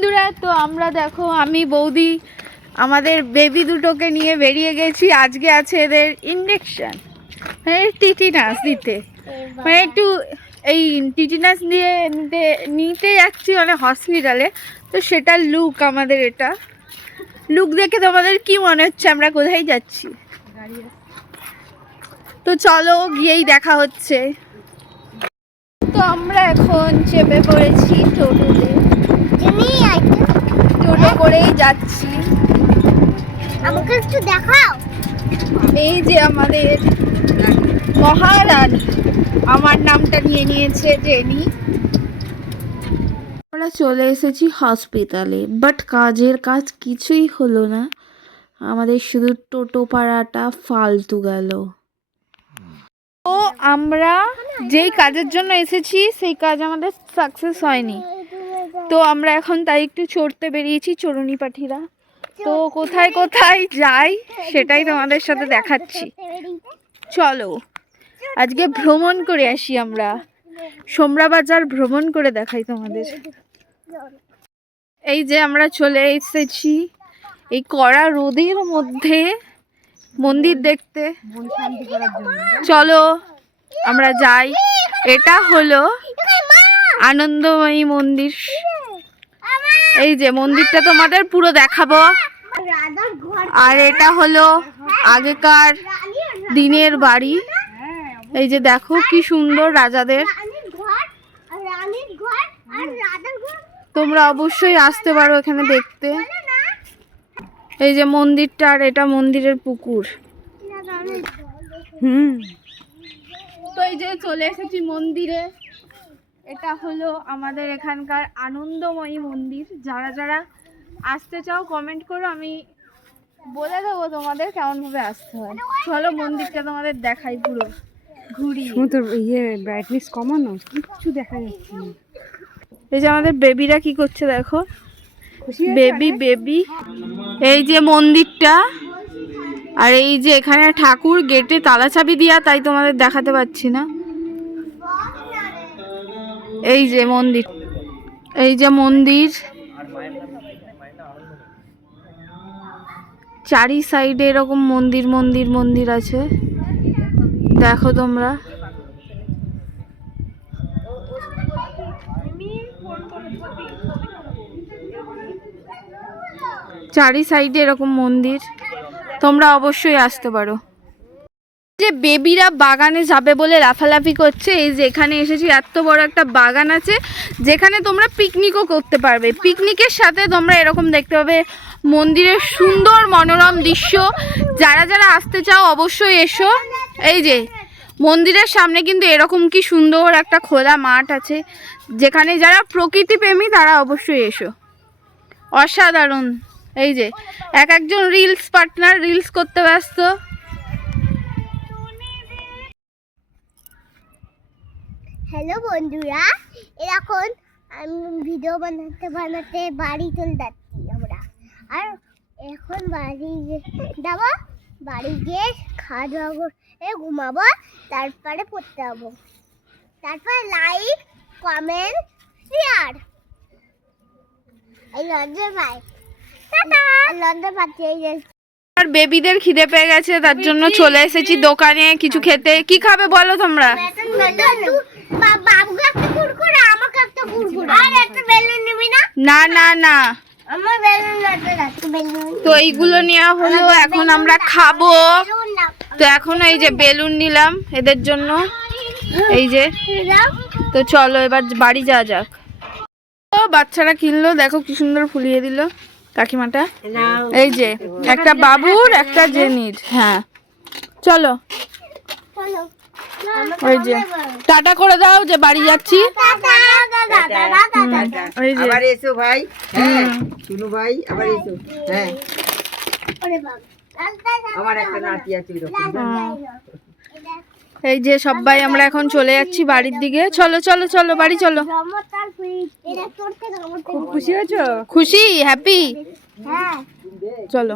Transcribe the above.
বন্ধুরা, তো আমরা দেখো আমি বৌদি আমাদের বেবি দুটোকে নিয়ে বেরিয়ে গেছি। আজকে আছে এদের ইনজেকশন, মানে টিটিনাস দিতে, মানে একটু এই টিটিনাস দিয়ে নিতে যাচ্ছি মানে হসপিটালে। তো সেটার লুক আমাদের, এটা লুক দেখে তোমাদের কি মনে হচ্ছে আমরা কোথায় যাচ্ছি? তো চলো গিয়েই দেখা হচ্ছে। তো আমরা এখন চেপে পড়েছি টোটোতে, টোটো করেই যাচ্ছি। আমাকে একটু দেখাও। এই যে আমাদের মহারানী, আমার নামটা নিয়ে নিয়েছে জেনি। আমরা চলে এসেছি হসপিটালে, বাট কাজের কাজ কিছুই হলো না, আমাদের শুধু টোটো পাড়াটা ফালতু গেল। তো আমরা যেই কাজের জন্য এসেছি সেই কাজ আমাদের সাকসেস হয়নি। তো আমরা এখন তাই একটু চড়তে বেরিয়েছি, চড়ুনি পাখিরা। তো কোথায় কোথায় যাই সেটাই তোমাদের সাথে দেখাচ্ছি। চলো আজকে ভ্রমণ করে আসি, আমরা সোমরা বাজার ভ্রমণ করে দেখাই তোমাদের। এই যে আমরা চলে এসেছি এই কড়া রোদের মধ্যে মন্দির দেখতে। চলো আমরা যাই। এটা হলো আনন্দময়ী মন্দির। এই যে মন্দিরটা তোমাদের পুরো দেখাবো। আর এটা হলো আগেকার দিনের বাড়ি। এই যে দেখো কি সুন্দর রাজাদের। তোমরা অবশ্যই আসতে পারো এখানে দেখতে। এই যে মন্দিরটা, আর এটা মন্দিরের পুকুর। তো এই যে চলে এসেছি মন্দিরে। এটা হলো আমাদের এখানকার আনন্দময়ী মন্দির। যারা যারা আসতে চাও কমেন্ট করো, আমি বলে দেবো তোমাদের কেমন ভাবে আসতে হয়। চলো মন্দিরটা তোমাদের দেখাই পুরো ঘুরি। ব্রাইটনেস কমানো, কিচ্ছু দেখা যাচ্ছে না। এই যে আমাদের বেবিরা কি করছে দেখো, বেবি। এই যে মন্দিরটা, আর এই যে এখানে ঠাকুর, গেটে তালা চাবি দিয়া, তাই তোমাদের দেখাতে পাচ্ছি না। এই যে মন্দির, এই যে মন্দির, চারি সাইডে এরকম মন্দির মন্দির মন্দির আছে, দেখো তোমরা। চারি সাইডে এরকম মন্দির, তোমরা অবশ্যই আসতে পারো। যে বেবিরা বাগানে যাবে বলে লাফালাফি করছে, এই যে এখানে এসেছি, এত বড় একটা বাগান আছে যেখানে তোমরা পিকনিকও করতে পারবে। পিকনিকের সাথে তোমরা এরকম দেখতে পাবে মন্দিরের সুন্দর মনোরম দৃশ্য। যারা যারা আসতে চাও অবশ্যই এসো। এই যে মন্দিরের সামনে কিন্তু এরকম কি সুন্দর একটা খোলা মাঠ আছে, যেখানে যারা প্রকৃতি প্রেমী তারা অবশ্যই এসো। অসাধারণ। এই যে এক একজন রিলস পার্টনার, রিলস করতে ব্যস্ত। হ্যালো বন্ধুরা, এখন আমি ভিডিও বানাতে বানাতে বাড়ি চলে যাচ্ছি আমরা। আর এখন বাড়ি যাবো, বাড়ি গিয়ে খাওয়া দাওয়া করে ঘুমাবো, তারপরে পড়তে যাবো। তারপর লাইক, কমেন্ট, শেয়ার। এই লন্ডন ভাই, টাটা। লন্ডন পাঠিয়ে গেছে। আর বেবিদের খিদে পেয়ে গেছে, তার জন্য চলে এসেছি দোকানে কিছু খেতে। কি খাবে বলো তোমরা? বাবুকে একটা কুরকুরে, আমাকে একটা কুরকুরে, আর একটা বেলুন নিবি না? না না না, আমার বেলুন লাগবে না, বেলুন। তো এইগুলো নেওয়া হলো, এখন আমরা খাবো। তো এখন এই যে বেলুন নিলাম এদের জন্য, এই যে। তো চলো এবার বাড়ি যাওয়া যাক। তো বাচ্চারা কিনলো, দেখো কি সুন্দর ফুলিয়ে দিল কাকিমাটা। এই যে একটা বাবুর, একটা জেনির। হ্যাঁ চলো, ওই যে টাটা করে দাও যে বাড়ি যাচ্ছি। ওই যে আবার এসো ভাই, হ্যাঁ শুনু ভাই, আবার এসো। হ্যাঁ আমার একটা নাতি আছে এরকম। এই যে সবাই আমরা এখন চলে যাচ্ছি বাড়ির দিকে। চলো চলো চলো বাড়ি চলো। খুব খুশি হয়েছো? খুশি, হ্যাপি। চলো।